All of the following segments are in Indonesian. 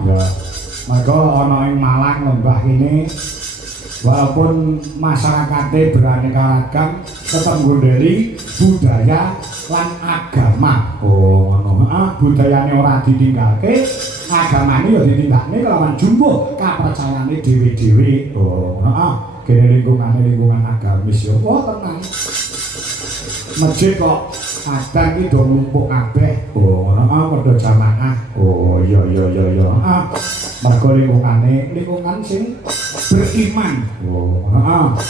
Ya. Maka ana ing Malang lembah ini walaupun masyarakatnya beraneka ragam tetap nggondheli budaya lan agama. Oh ngono. Budayane ora ditinggalke, agamane ya ditinggakne kelawan jumbo kapercayaane dhewe-dhewe. Oh ngono. Kene lingkungan agamis ya. Oh tenang. Masjid kok kadang iki do numpuk kabeh. Oh ngono. Padha jamaah. Oh iya. Mergo lingkungan sing beriman. Oh,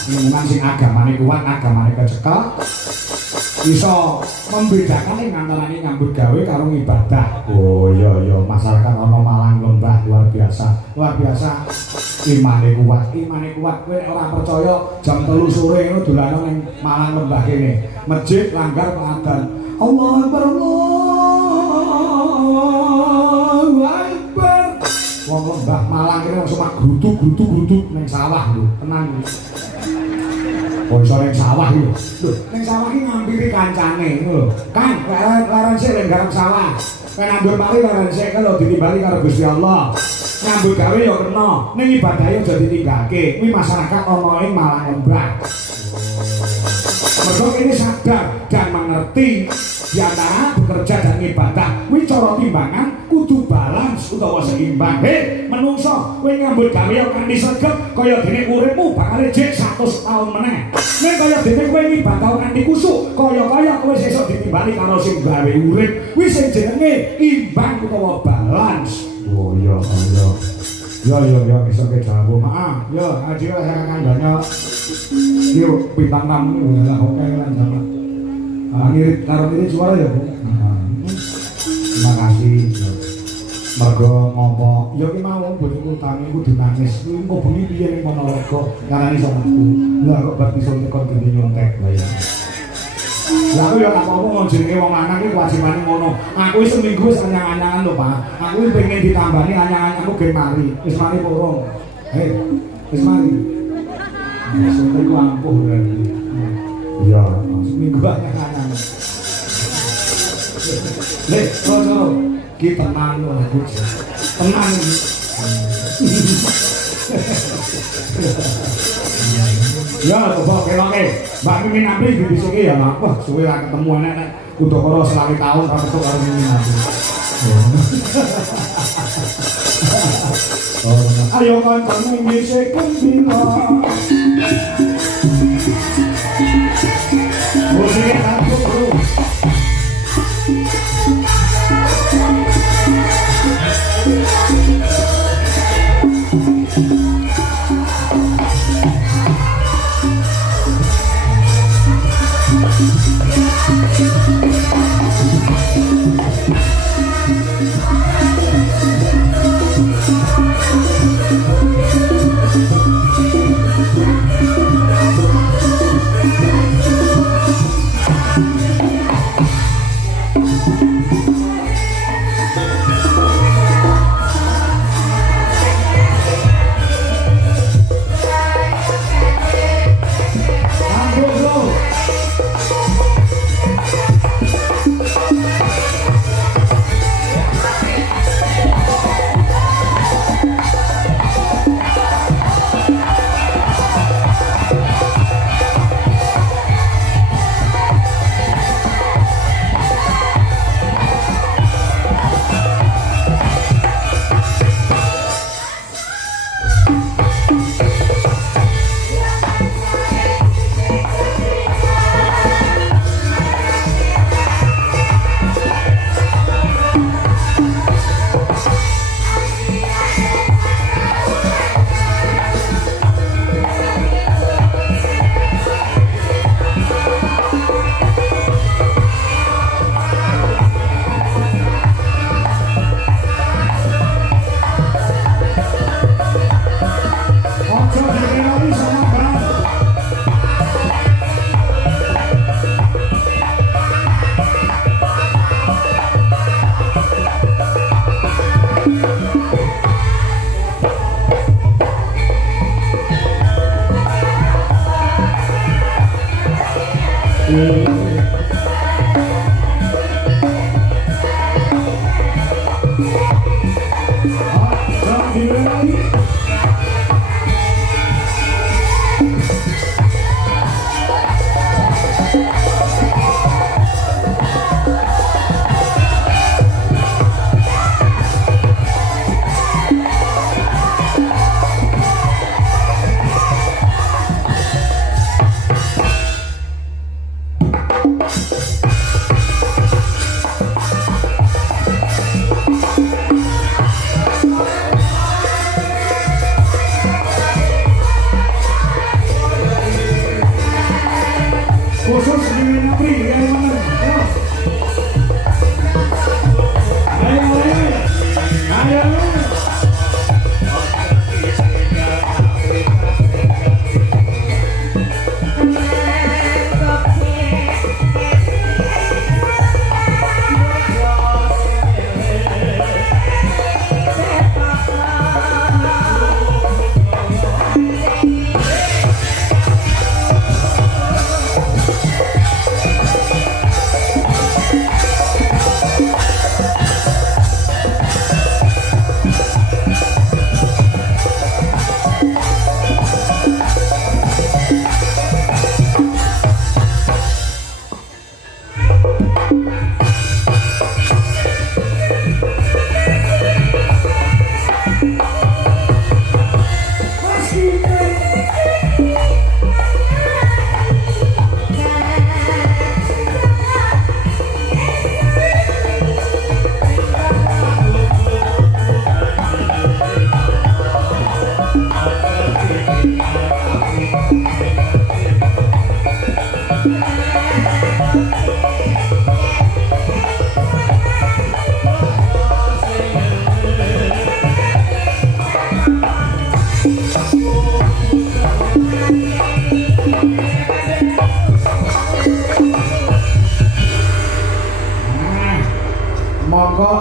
lingkungan sing agamane kuat, agamane kecekel iso membedakan antara nyambut gawe karo ibadah. Oh iya masyarakat ana Malang lembah luar biasa. Imane kuat kowe ora percaya jam 3 sore ngono dolanan ning Malang lembah kene. Masjid langgar adzan. Allahu Akbar. Allahu Akbar. Wong lembah Malang kene wis mak grutuk ning sawah lho, tenang iki. Oh iso ning sawah iki. Lho, ning sawah iki ngampiri kancane lho. Kan leren sik ning garap sawah. Penandur mari leren sik lho ditimbali karo Gusti Allah. Nyambut gawe ya kena, ning ibadah yo aja ditinggalke. Kuwi masyarakat ana ing Malang lembah. Mergo ini sadar dan mengerti di antara bekerja dan ibadah kuwi cara timbangan kudu balance utawa seimbang. Menungso kowe nyambut gawe kanthi sregep kaya dene uripmu bakal jek 100 tahun meneh. Nek kaya dene kowe ibadah kanthi kusuk kaya kowe sesuk ditimbali karo sing gawe urip. Kuwi sing jenenge imbang utawa balance. Oh iya. Ya bisa ke jago. Maaf. Ya, aja saya kandangnya. Yuk, bintang tamu ya oke lan sama. Ngirit karo ngirit suara ya, Bu. Terima kasih. Mergo ngopo, ya ki mau bojoku utami kudu nangis. Kuwi engko bengi piye ning Ponorogo ngarani sonoku. Lah kok bar iso tekon dene nyontek lah ya. Lah aku ya apa-apa ngonjenenge wong lanang iki kewajibane ngono. Aku wis seminggu wis anyang-anyangan lho, Pak. Aku pengen ditambani anyang-anyangku ge mari. Wis mari porong. Wis mari. Sampai ku ampuh berarti. Iya, seminggu anyang-anyangan. Nek, kono ki tenang lho aku. Tenang iki. Ya, coba oke. Mbak Mimin Apri dibisiki ya, Mak. Wah, suwe ra ketemu enek Udakara selari tahun ra ketemu karo Mimin Apri. Ayo kancamu ngisik gembira. Musik aku bro.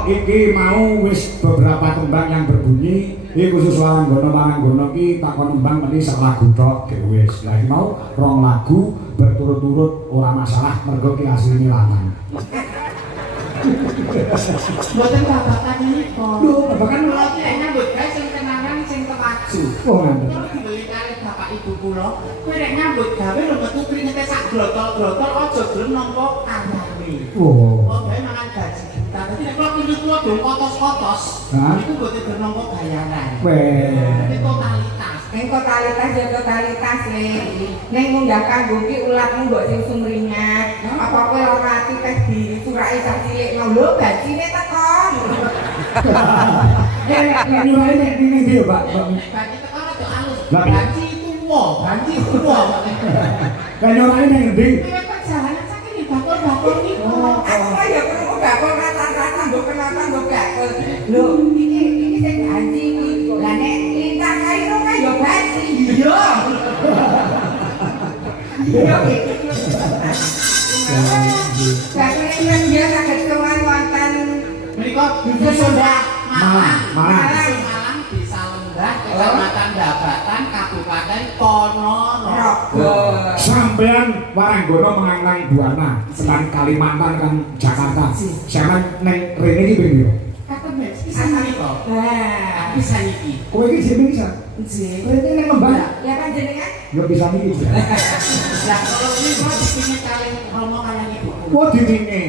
iki mau wis beberapa tembang yang berbunyi iki khusus Waranggono iki takon nembang meni sak lagu tok wis. Lah iki mau rong lagu berturut-turut ora masalah mergo ki asline lanang. Mboten babakan niko. Lho, babakan kula iki nyambut gawe sing tenanan sing tewaju. Oh, ngoten. Kula dibeli kali bapak ibu kula, kowe nek nyambut gawe lho metu kringete sak grotol-grotol aja gelem nampa kanane. Oh. Kok gawe mangan gaji kita. Dadi nek kula pintu kula dong kotos-kotos, iku mboten gelem nampa bayaran. Weh. Iki totalitas. Ning totalitas ya totalitas le. Ning munggah kanggo ki ulatmu mbok sing sumringah. Apa kowe ora ati teh disurake sak cilik lho bajine teko. Nek nyurai nek ndi yo, Pak? Baji teko rada alus. Lah, Baji tuwa. Nek nyurai nek ndi? Kowe kok jalanan saking di bakul-bakul niku. Aku ya perlu bakul rata-rata mbok kenapa mbok bakul. Lho iki sing janji iki. Lah nek lintang kairo kan ya baji. Iya. Iya. Bakul iki dia saged sowan wonten Menika Sunda Malang. Desa Lenggah, Kecamatan Dabatan, Kabupaten Ponorogo. Sampean Waranggono menganang Buana, tekan Kalimantan kan Jakarta. Sampean neng rene iki piye yo? Katen bisa menika. Nah, Bisa niki. Kowe iki jeneng bisa. nggih. Rene neng lembah. Ya kan jenengan? Yo bisa niki. Lah kalau ini kok dipingi kali romo kali ibu. Wah ditinge.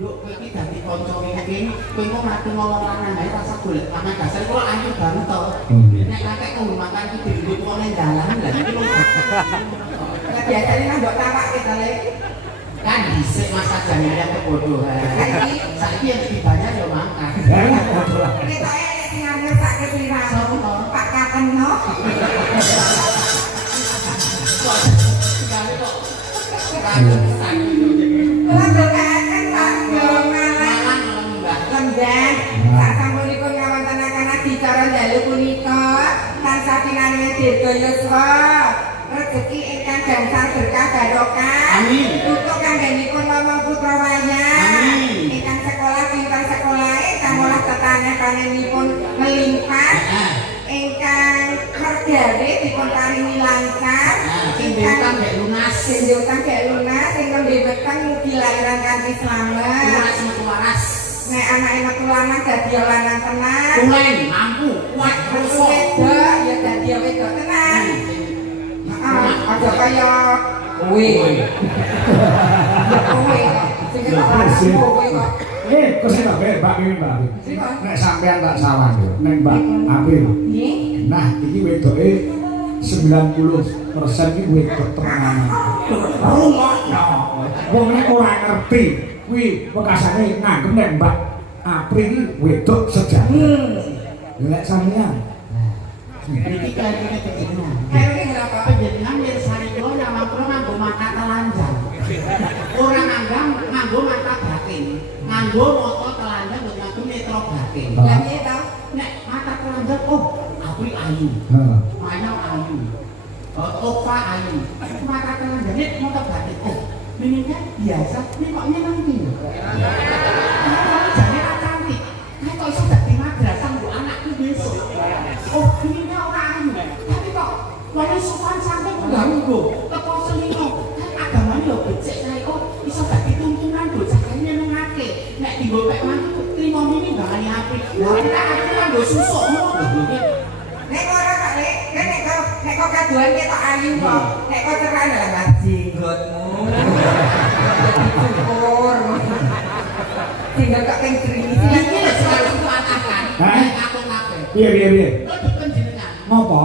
Yuk kowe iki dadi kanca iki, kowe kok mati ngomong lanang ae rasa golek lanang dasar kula ayu banget to. Nek kakek kehormatan iki diribut wong nang dalan lha iki lho. Lah biasane kan mbok tapak kita le. Kan dhisik masa jaminan kebodohan. Saiki yang lebih banyak ya mangkat. Ketoke nek sing ngambil sak kepiran. Pak Kakeno. Tinggalnya kok ratusan gitu. Kula doaken Pak Malang Malang lembah. Lembah. Sak sampunipun ngawontenaken adicara dalu punika tansah pinangange dirga yuswa. Rezeki ingkang gangsal berkah barokah. Amin. Untuk kanggenipun Momong Putra Wayah. Amin. Ingkang sekolah pinter sekolahe kamulah tetaneh panenipun melimpah. Ingkang mergane dipun paringi lancar. Sing diutang gak lunas. Sing diutang gak lunas, sing nembe weteng mugi lahiran kanthi slamet. Lunas metu waras. Nek anake metu lanang dadi lanang tenan. Tulen, mampu, kuat, Terus rusuk. wedok ya dadi wedok tenan. Aja kaya kowe. Ya kowe kok. Sing ketok kowe kok. Kok sing tak Mbak Mimin Mbak. Nek sampean tak salah yo, nek Mbak April. Nggih. Nah, iki wedoke 90% iki wedok tenanan. Rumono. Wong nek ora ngerti kuwi wekasane nganggep nek Mbak April iki wedok sejati. Lek sampean. Iki kayaknya kejenengan. Kayaknya berapa? Penjenengan yang sari kula nyawang kula nganggo mata telanjang. Ora nganggo mata batin. Nganggo mata telanjang buat nganggo netra batin. Lah piye to? Nek mata telanjang Apri ayu. Heeh. Manyau ayu. Opa ayu. Mata telanjang nek mata batin. Ini kan biasa, ini kok nyenengin. Jane ra cantik. Nek kok iso dadi madrasah mbok anakku besok. Ini ora ayu. Tapi kok wong sopan santai ganggu. Teko selino. Kan agamane lho becik kae kok iso dadi tuntunan bocah kene nyenengake. Nek dienggo pek mantu trimo mini gangane apik. Lah aku kan nggo susuk ngono. Nek ora kok nek kok kaduan ketok ayu kok. Nek kok cerai lah jenggotmu. Syukur. Tinggal kok keng ceri. Iki lho selalu katakan. Nek aku kabeh. Piye? Kok dipenjenengan. Napa?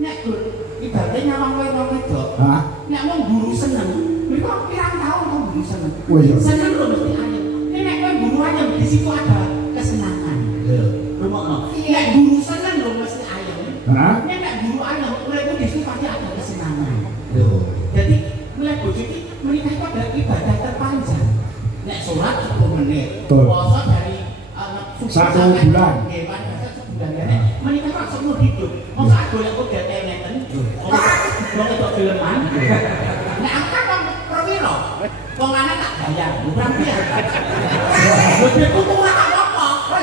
Nek ibaratnya nyawang kowe wong wedok. Hah? Nek wong guru seneng, niku pirang taun wong guru seneng. Oh iya. Seneng lho mesti ayem. Nek kowe guru ayem di situ ada kesenangan. Rumokno. Nek guru seneng lho mesti ayem. Hah? Nek guru ayem, uripmu di situ pasti ada kesenangan. Jadi mulai bojo iki menikah itu adalah ibadah terpanjang. Nek sholat 10 menit. Betul. Puasa dari Satu bulan. Nggih, pancen sebulan. Nek menikah kok seumur hidup. Mosok aku golek udah ngeten. Wong ketok geleman. Nek aku kan wong perwira. Wong lanang tak bayar, bukan piye. Lebih kutu ora apa.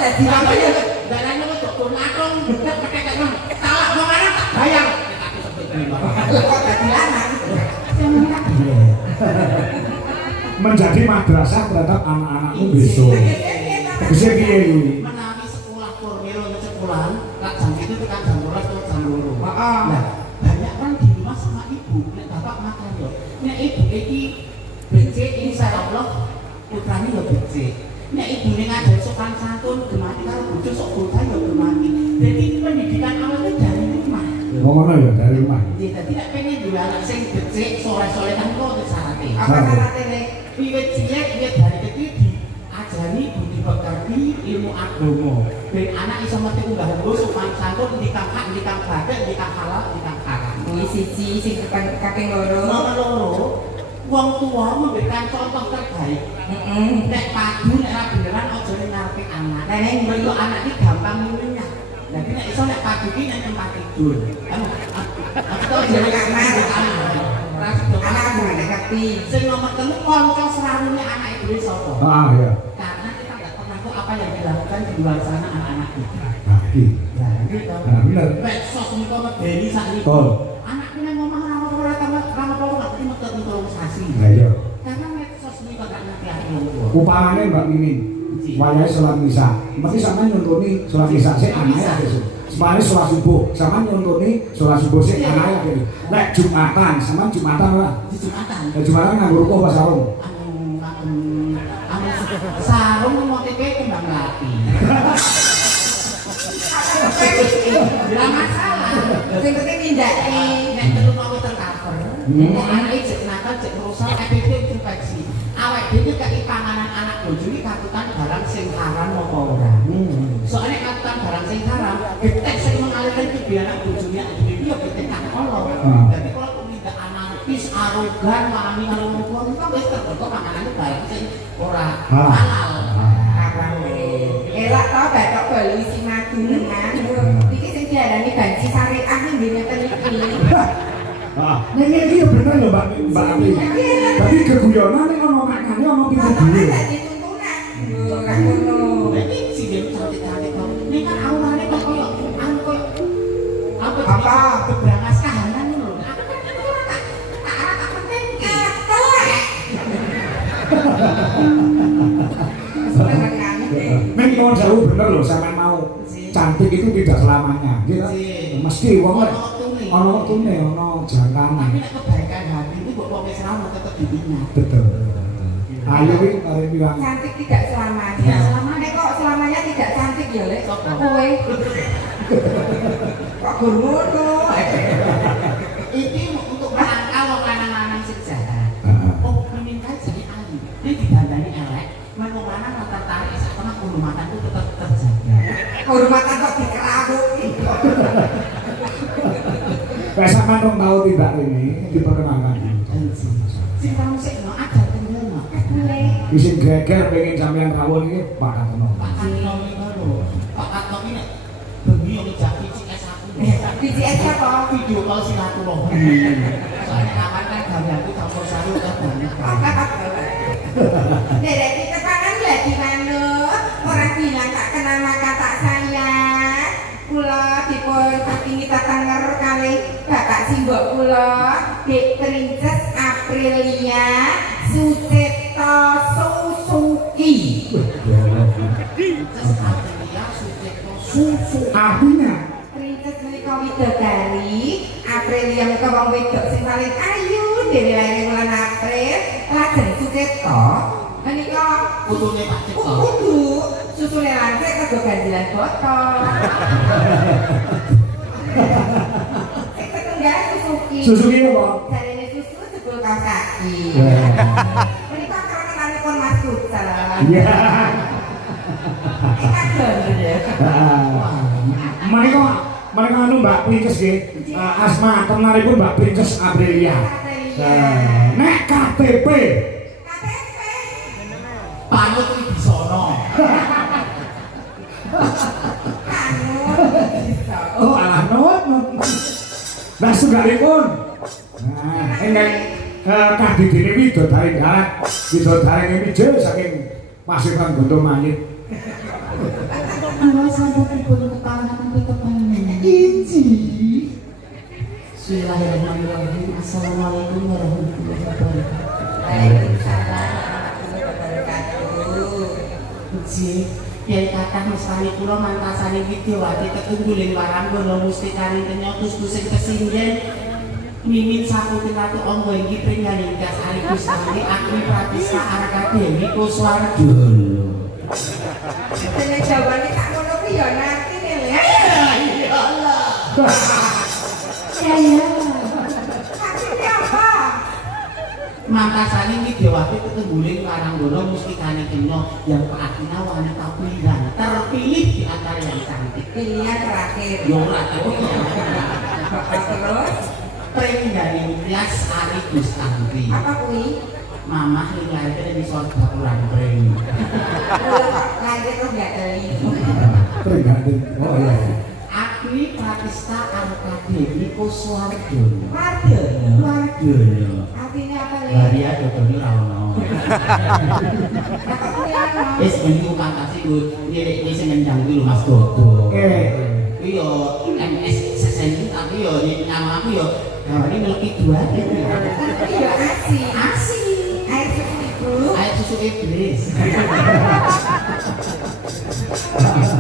lah di Apa mana ya? ya? Dalane kok dokter langsung ketek salah mana tak bayar. Kok dadi lanang? Menjadi madrasah terhadap anak-anakmu besok. Bisa piye kuwi? Menawi sekolah formil sekolahan, lak jam itu tekan jam 12 atau jam 2. Heeh. Nah, banyak kan di rumah sama ibu, nek bapak makan yo. Nek ibu iki becik insyaallah putrane yo becik. Nek ibune ngajar sopan santun, gemati karo bojo sok bosan yo gemati. Jadi pendidikan awalnya dari rumah. Ngono ya dari rumah. Jadi nek pengen duwe anak sing becik, soleh-soleh kan kok syaratnya. Apa syaratnya nek? Wiwit cilik wiwit dari kecil diajari budi pekerti ilmu agama. Ben anak iso ngerti unggah ungguh sopan santun dikang hak, dikang badak, dikang halal, dikang haram. Kuwi siji sing kaping loro. Nomor loro, wong tua memberikan contoh terbaik. Heeh. Nek padu nek ra beneran aja ning ngarepe anak. Nah, nek Mergo anak iki gampang ngunyah. Jadi nek iso nek padu iki nek tempat tidur. Atau jeneng Anak aku nggak ngerti. sing nomor telu kanca serarune anak itu sapa? Ya. Karena kita nggak pernah tahu apa yang dilakukan di luar sana anak-anak kita. Lagi. Nah, gitu. Nah, bener. Medsos niku medeni sakniki. Betul. Anak kene ngomong ora apa nggak metu sasi. Nah iya. Karena medsos niku gak ngerti ati wong tua. Upamane Mbak Mimin, wayahe sholat Isya. Mesti sampean nyontoni sholat Isya sik anake ya besok. Semare sholat subuh, sampean nyontoni sholat subuh sik anake ya besok. Lek Jumatan, sampean Jumatan ora? Di Jumatan. Lek Jumatan nganggo ruko apa sarung? Sarung motifnya kembang melati. Bila masalah. Sing penting nindakne. Nek telu mau tercover. Nek anak cek nakal cek merusak efektif infeksi. Awak dhewe kei panganan anak bojo iki katutan barang sing haram apa ora. Soalnya katutan barang sing haram, getek sing mengalirkan ke biar anak bojone dhewe yo getek kan Allah. Dadi kalau tidak anarkis, arogan, mami karo wong tua itu wis terbentuk panganane barang sing ora halal. Elak tau batok balu isi madu nengan. Iki sing diarani banci syariah ning ngene iki. Nek iki ya bener lho Mbak Ami. Tapi keguyonan nek ono makane ono pintu Potongan dhewe. dadi tuntunan. Lho, ra ngono. Ini si dia cantik-cantik kok. Ini kan auranya kok koyo anu koyo Apa? beberangas kahanan lho. Aku kan ora tak penting. Senengan. Nek mau jauh bener loh, sampean mau cantik itu tidak selamanya. Gitu. Mesti wong ono wektune, ono jangkane. Tapi nek kebaikan hati itu kok wong wis ra tetep dibina. Betul. Ayo iki kare bilang Cantik tidak selamanya. Tidak selamanya. Nek kok selamanya tidak cantik ya, Lek? Sopo? Kowe. Kok gur ngono? Iki untuk menangkal wong lanang-lanang sing jahat. Oh, meminta jadi ahli. Ini digandani elek, men wong lanang ora tertarik sak tenan kehormatan itu tetap terjaga. Kehormatan kok dikerawuki. Kayak sampean rong tau tidak ini diperkenalkan. Sing kamu sik no ajar kendel. Isin geger pengen sampean rawon iki Pak Katono. Pak Katom itu lho. Pak Katom ini bengi yang ngejak VCS aku. VCS apa? Video call silaturahmi. Soalnya kawan kan gaweanku campur sari udah banyak. Dedek kita pangan ya di mana? Orang bilang tak kenal maka tak sayang. Kula dipun kepingin tetenger kali bapak simbok kula Dek Princess Aprilia Sucipto Susuki. Terus Aprilia Sucipto Susu. Artinya Princess menika widodari, Aprilia menika wong wedok sing paling ayu dhewe lair bulan April. Lajeng Sucipto menika Putune Pak Cipto. kudu susune lancip kado ganjilan botol. Sing setunggal Suzuki. Suzuki apa? Jarine susu jebul kaos kaki. Menika kerenanipun Mas Kucel. Iya. Kita gondel. Mereka anu Mbak Princess nggih. Asma tenaripun Mbak Princess Aprilia. Nek KTP KTP. Panut iki bisono. Anu bisa. oh alah not. Lah sunggalipun. Nah, enggal kadidene widodari darat. Widodari niki saking Pasiran Guntung Mayit. Kula sampun kekalahan kepengen. Inji. Bismillahirrahmanirrahim. Assalamualaikum warahmatullahi wabarakatuh. Waalaikumsalam warahmatullahi wabarakatuh. Ji, yen kathah mestani kula mantasane Widyawati tetungguling Waranggono mustikane kenyotus kusing kesinggen mimin saputing ratu angga inggih pringganing gas ari Gustami Agni Pratista Arkadewi Kuswardono. Dene jawane tak ngono kuwi ya nanti lho. Ya Allah. Ya. Maksudnya apa? Mantasane Widyawati tetungguling Waranggono mustikane kenya yang artinya wanita pilihan terpilih di antara yang cantik. Pilihan terakhir. Yo ora Terus pringganing Tias Ari Gustami. apa kuwi? Mamah lahir di sorga kurang pring. Lahir kok enggak teli. Tergantung. Oh iya. Agni Pratista Arkadewi Kuswardono. Wardono. Wardono. Artinya apa le? Maria dodone ra ono. Apa kuwi ana? Wis mending fantasi ku nilai sing ngendang kuwi lho Mas Dodo. Kuwi yo MS sesen tapi yo nama aku yo ini miliki dua Iya asih. asih Air susu ibu. air susu iblis.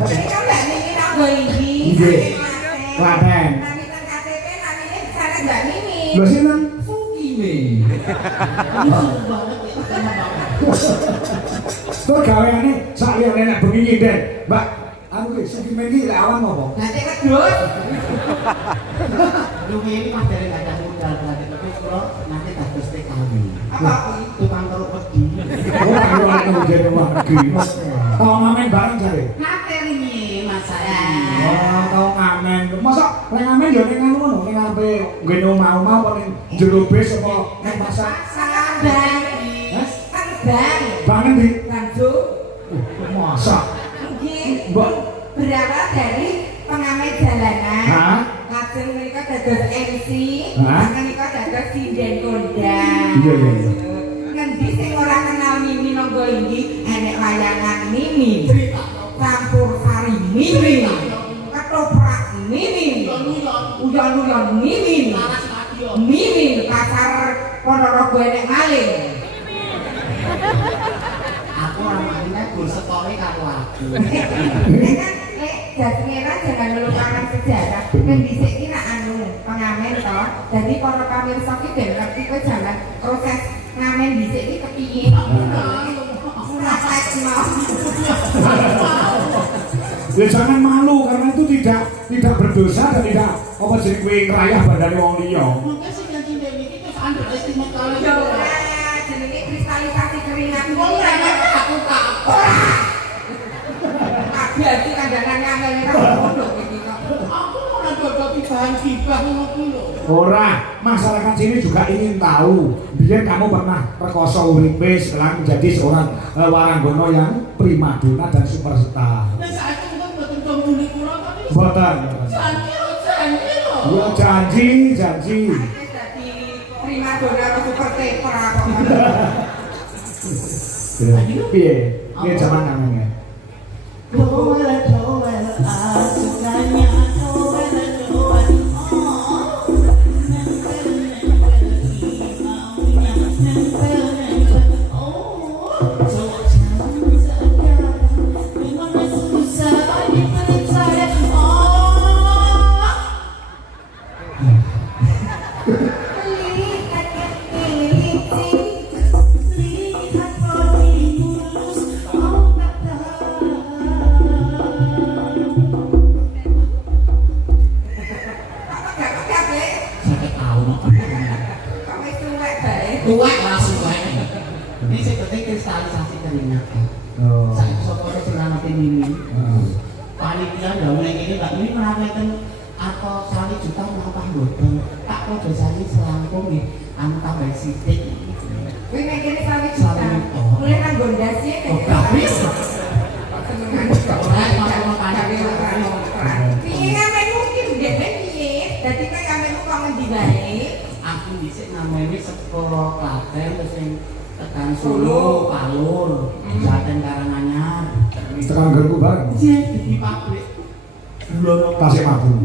Jadi kan Mbak Mimi nanggo iki. Nggih. Klaten. Nami teng KTP namine sana Mbak Mimi. Lho sinten? Sukime. Ini sulit banget ya, sama banget. Tur gaweane sak liyane nek bengi nyinden. Mbak, anu iki sentimen iki lek awan apa? Nanti kedut. Dulu ini mas dari nggak ada modal berarti tapi kalau nanti dapat TKW. Apa kuwi? Tukang keruk pedi. Ora yo lek nang luar negeri. Tau ngamen bareng jare. Nate ini mas saya. Oh, tau ngamen. Masa lek ngamen yo ning anu ngono, ning ngarepe ngene omah-omah apa ning jero bis apa ning pasar. Sangan Mas, bang. Bangen di. Bantu. Masa. Nggih. Mbak. Berawal dari pengamen jalanan. Hah? Lajeng mereka dados MC. Hah? Menika dados sinden kondang. Iya, iya, iya. Ngendi sing ora kenal Mimi nanggo iki enek layangan Mimi. Campur sari Mimi. Ketoprak Mimi. Uyon-uyon Mimi. Mimi pasar Ponorogo enek maling. aku ramahnya gur setore karo aku. Jasmira jangan melupakan sejarah. Kan dhisik iki nak anu pengamen to. Dadi para pamirsa iki ben ngerti kowe jangan proses ngamen dhisik iki kepiye. Ora tekno. Ya jangan malu karena itu tidak berdosa dan tidak apa jadi kue ngerayah bandane wong liya. Mungkin sih yang cinta ini terus underestimate kalau Ya ora jenenge kristalisasi keringat. Wong ora aku kapok. Abi kandangan ngamen karo ngono iki kok. Aku ora dodoti bahan gibah ngono kuwi lho. Ora, masyarakat sini juga ingin tahu biar kamu pernah rekoso uripe setelah menjadi seorang waranggono yang primadona dan superstar. Nek saiki kan mboten kembuli kula tapi Mboten. janji lho. Ya janji. Wis dadi primadona karo super taper kok. Piye? Piye zaman namanya? Doel aku tanya doel Kuat langsung bae. Ini seperti kristalisasi keringat. Saya sopone seranate Mimi. Panitia ndawuh ini Mbak Mimi menawarkan atau 1 juta napa mboten. Tak kok dosane selangkung nggih anu tambah sithik. Kuwi nek kene sawit juta. Mulai nang gondasi nek. Gak bisa. Piye ngamenmu ki ndek piye? Dadi kowe ngamenmu kok ngendi bae? Aku dhisik namanya saka Klaten terus sing tekan Solo, Palur, Klaten Karanganyar. Tekan Gerku bareng. Di pabrik. Tasik Madu.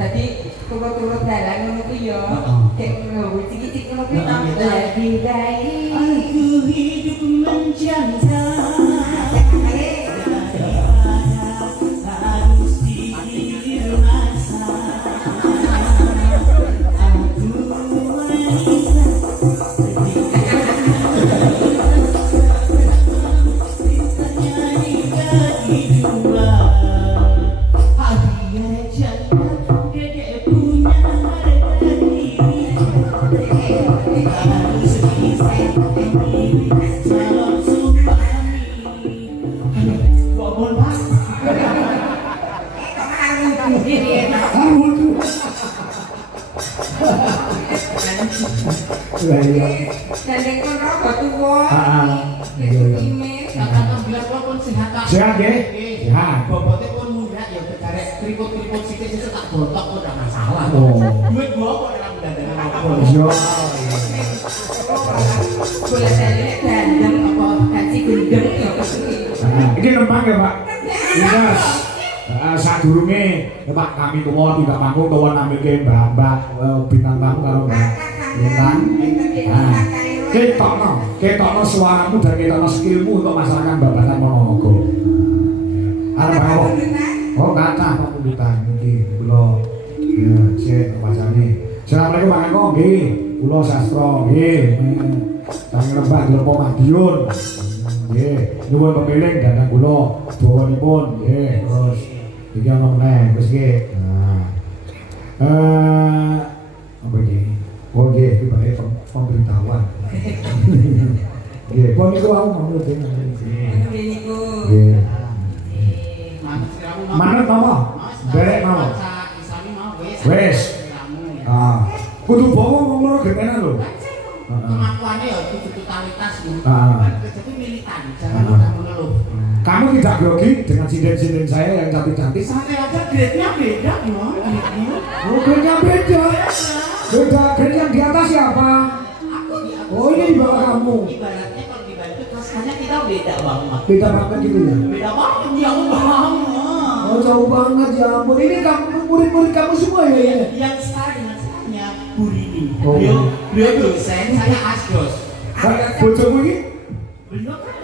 Jadi turut-turut dalan ngono ku ya. Kayak ngono cicik-cicik ngono ku Heeh, gitu. lebih baik. Aku hidup menjanda. Harus dirasa. Iya. Gandeng kon rada tuwa. Iya. Sehat nggih? Sehat. Bobote pun mundak ya bekarek tripod-tripod sithik sesuk tak bontok kok ora masalah. Oh. Duit gua kok ora dandanan apa. Iya. Boleh dalile gandeng apa gaji gendeng ya kesuwi. Iki nempang ya, Pak. Yes. Sadurunge Pak kami tuwa tidak manggung tuwa namike Mbak bintang tamu karo Mbak Bintang. Ketokno suaramu dan ketokno skillmu untuk masyarakat Babakan Ponorogo. Arep apa? Oh, kathah pemundhutan iki kula. Ya, sik pasane. Assalamualaikum Pak Eko nggih. Kula sastra nggih. Sang Rembah Lepo Madiun. Nggih, nyuwun kepiling dhateng kula dawanipun nggih. Terus iki ana meneh wis nggih. Nah. Apa iki? Oh nggih, iki bae pemberitahuan. Nggih, kok niku aku mau dene. Niku. Nggih. Manut Manut apa? Derek mau. Isami mau wis. Wis. Kudu bawa wong loro getenan lho. Kemampuannya ya kudu totalitas gitu. Jadi militan, jangan orang mengeluh. Kamu tidak grogi dengan sinden-sinden saya yang cantik-cantik? Santai aja, grade-nya beda ya. Oh, grade-nya beda. Beda, grade yang di atas siapa? Aku di atas. Oh, ini di bawah kamu. Ibaratnya kalau dibalik itu kelasnya kita beda banget. Beda banget gitu ya? Beda banget, jauh banget. Oh, jauh banget ya ampun. Ini kamu murid-murid kamu semua ya? Yang setara dengan saya Bu Rini. Oh. Beliau dosen, saya asdos. Bojomu ini? Beliau kan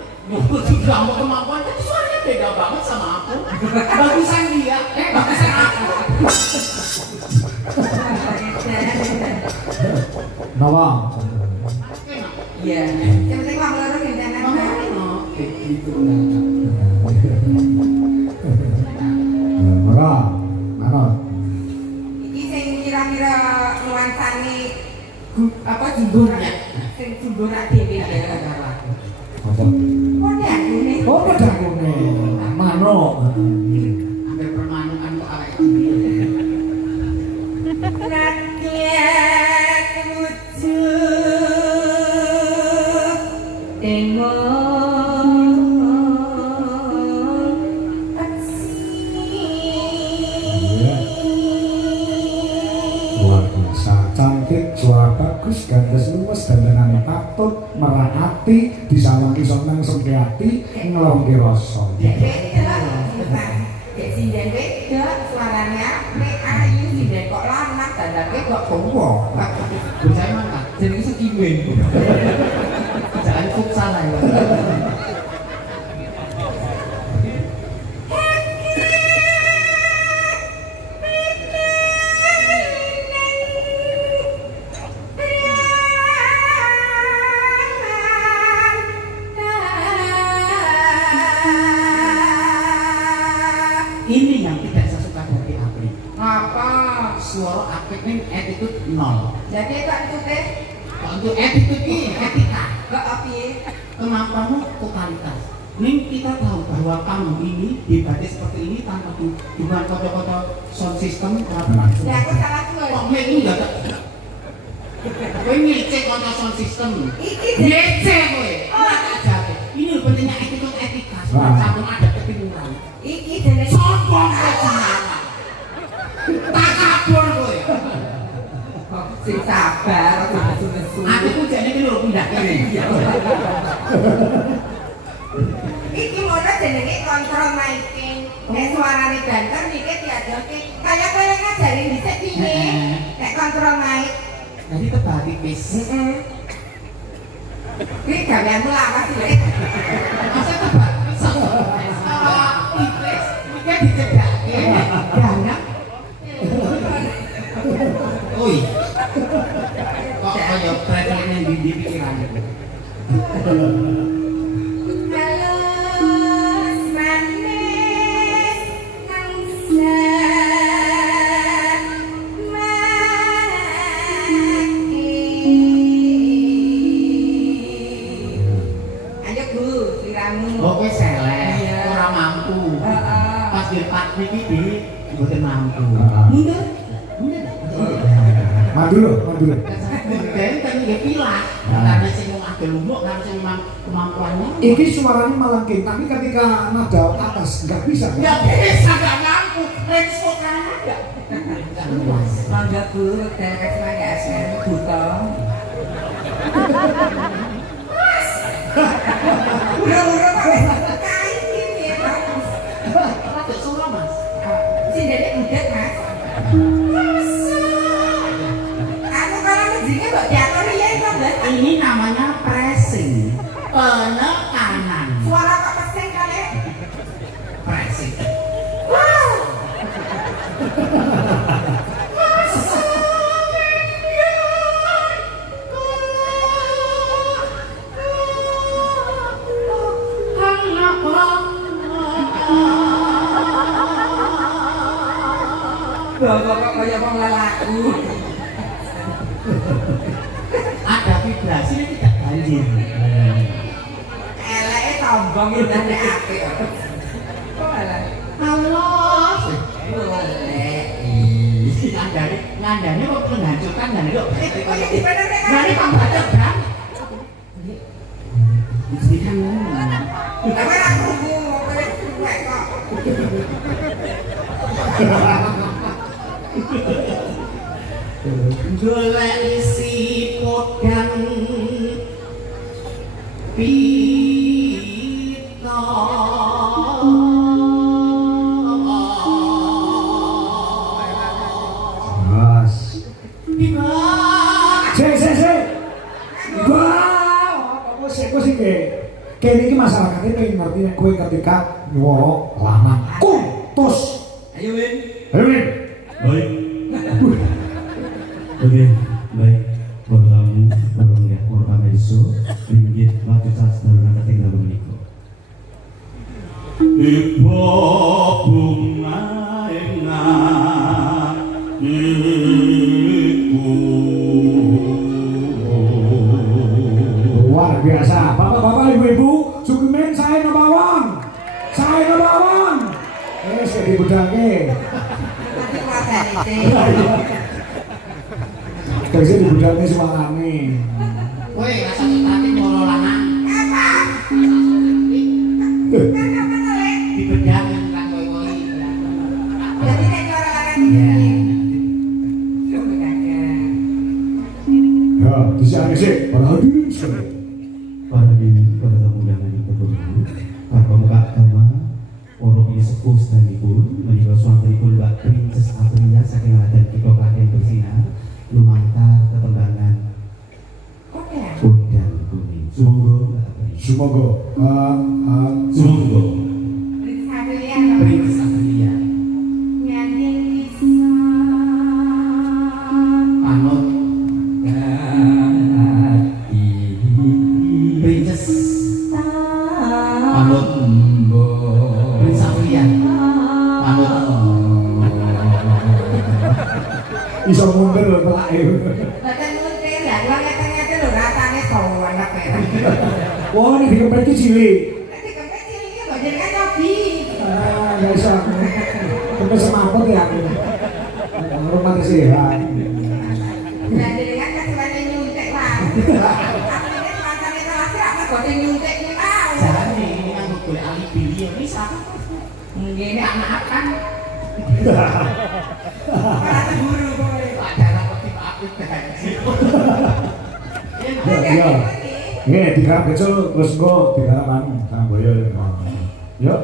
juga mau kemampuan, tapi suaranya beda banget sama aku. Bagusan dia, bagusan aku. Nawang. Iya. Yang penting wong loro gendanan bae. Mara, mana? Iki sing kira-kira nuansane apa Jumburnya. sing jumburak dhewe ya. Apa? Kok dagune? Oh, pedangune. Mano. Hampir permanukan kok awake dhewe. Rakyat wujud tengok Luar biasa, cantik, suara bagus, gandes luwes, dandanane patut, merahati, disawangi seneng sengkeati, ngelongke rasa. Dek sinden wedok suaranya apik ayu sinden kok lanang dandane kok tuwa. Bocah mana? Jenenge Sekimen. Jangan futsal ae. Ini yang tidak saya suka dari Apri. Apa? Suara Apri ini attitude nol. Jadi tak tute Kalau untuk attitude ini etika. kok piye? Kemampuanmu totalitas. Nih kita tahu bahwa kamu ini debatnya seperti ini tanpa dengan kode-kode sound system peraturan. Ya aku salah tuh. Kok ini enggak ada? Kowe ngecek kode sound system. Iki Ngecek kowe. Ini loh pentingnya attitude etika. Sebab sabun ada ketimuran. iki jenenge Sombong kowe jenengan. Tak kabur kowe. sing sabar aja nesu-nesu. Aku ku jane Iki ngono jenenge kontrol miking. Nek suarane banter niki diadoke. Kayak kowe ngajari dhisik piye? Nek kontrol mic. Jadi kebalik wis. Iki gaweanmu lawas iki. Masa kebalik wis. Iblis iki dicedhake. Banyak. Oi. Kok kaya traveling ning ndi pikirane. Halus manis nangsa mati. Ayo Bu, siramu. Kok wis elek, Iya. ora mampu. Heeh. Pas di part niki di mboten mampu. Mundur. Mandul. Dan kan nggih pilah. Karena sing mau ada lumuk, karena sing memang kemampuannya. Iki suaranya melengking, tapi ketika nada atas nggak bisa. Nggak bisa, nggak mampu. Range vokalnya nggak. Nggak luas. Mangga Bu, derek mayasnya buta. Udah kok kain gini ya, Mas. Rada solo, Mas. Sindene udet, Mas. Anu kalau mejine mbok diatur ya kok, Mbak. Ini namanya pressing. Penekanan. Suara kok pesing kali. Pressing. Bapak kok kaya wong lelaku. Ada vibrasi yang tidak banjir. Eleke tombong udah apik. Kok alah. Allah. Boleh. Ngandane kok menghancurkan dan kok Kaya dibenerke kan. Nani pembaca kan? Jadi kan ngomong. Tapi ra krungu kowe cuek kok. Golek isi podang pita Mas. Tiba Sik. Wah, apa sih ke? Kene iki masyarakatnya pengen ngerti nek kowe ketika nyuwara lanang. Tus. Ayo Win. Ayo, Min. Baik. Oke, baik. Bertamu, berlihat orang itu, ringgit waktu saat sedang tinggal menikah. Ibu bunga enggak ibu. Luar biasa. Bapak-bapak, ibu-ibu, Sukumen saya ngebawang. Jadi budaknya. Nanti keluargane iki. Terus di budaknya semangatnya. Woi, rasa cekati moro lanang. Dibedangin kan woi-woi. Jadi nek ora larang Iya. iki. Ya, bisa sih. Para hadirin sekalian. Para diri, para tamu yang ada berhubung, para pemuka agama, orang ini sepuh sedangipun, menikah suami Mbak Princess Aprilia saking Ladan kita Klaten bersinar, lumantar ketembangan Oke. udang kuning. Sumangga Mbak Aprilia. Semoga. Sumangga Princess Aprilia. Panut Princess Panut Princess Aprilia. Panut Bisa mundur pelak ya. Bahkan muntir ya, uang ngeten-ngeten lho rasane sowan apa ya. Wah, ini dikempet itu cilik. Nanti kempet ciliknya lho jenengan nyobi. Gak bisa. Kempet semaput ya aku. Rumah sehat. Nah jenengan kesuwane nyuntik lah. Asline pancane telas ra kok nyuntik iki ah. Jangan ini yang boleh alibi dia bisa. Ngene anak kan Ora ora cemburu kowe. ada apa tiba aku gaji. Ya. digarap kecil terus engko digarap anu sang boyo. Yuk.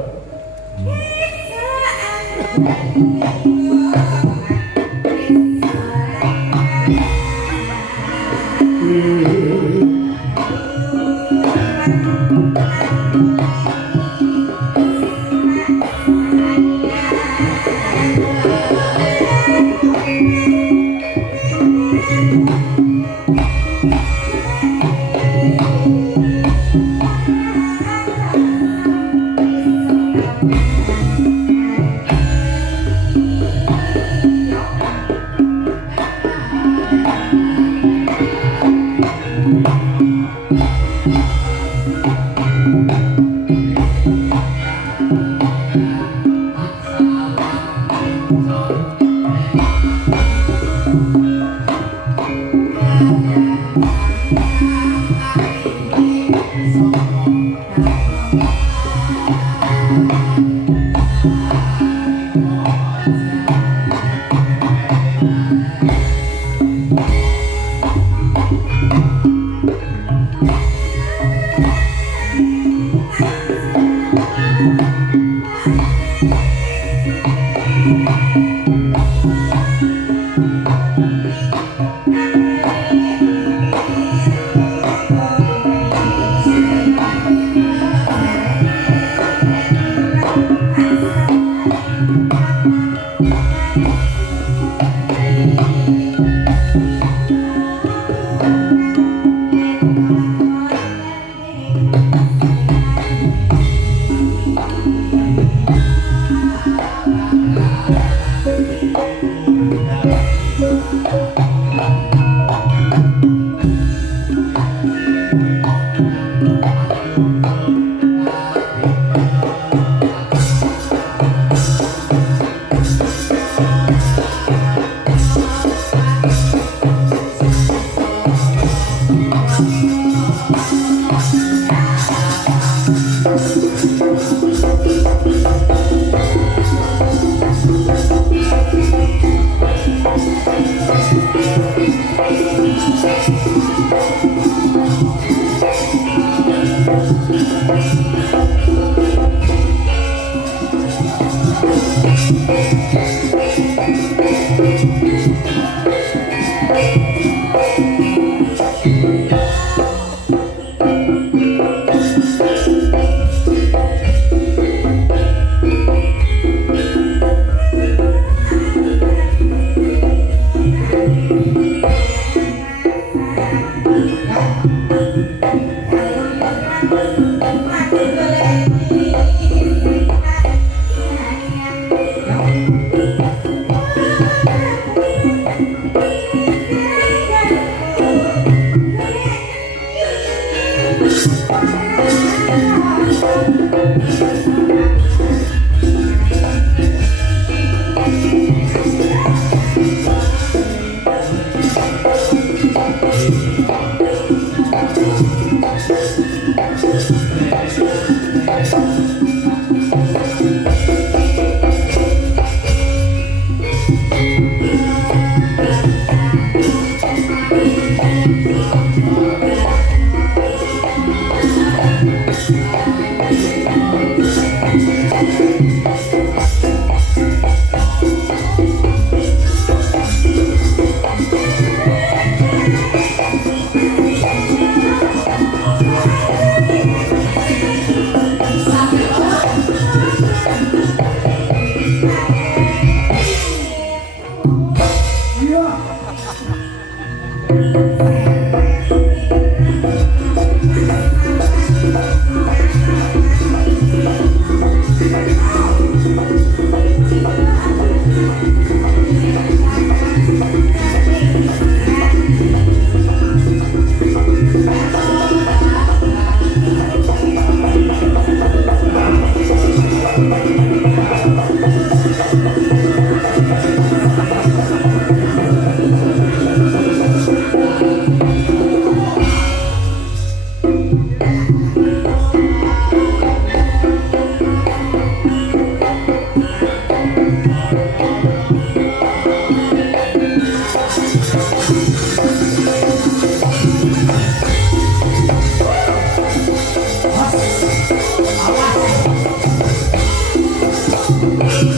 Ya,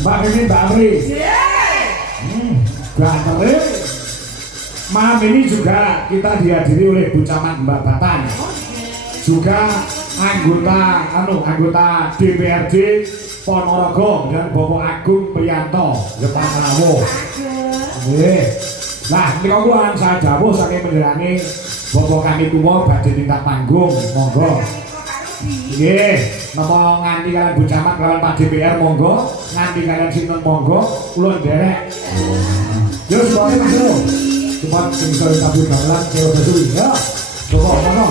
Mbak ini Mbak Amri. Ganteng. Malam ini juga kita dihadiri oleh Bu Camat Mbak Batan. Juga anggota DPRD Ponorogo dan Bapak Agung Priyanto Jepanglawo. Nggih. Nah, menika kuwi saya dawuh saking panjenengane Bapak kami tuwa badhe tindak panggung, monggo. Nggih, napa nganti kalian Bu Camat lawan Pak DPR monggo, nganti kalian sinten monggo, kula nderek. Yo semuanya Mas Bro. Cepat sing iso tabu gamelan karo besuwi ya. Coba mana?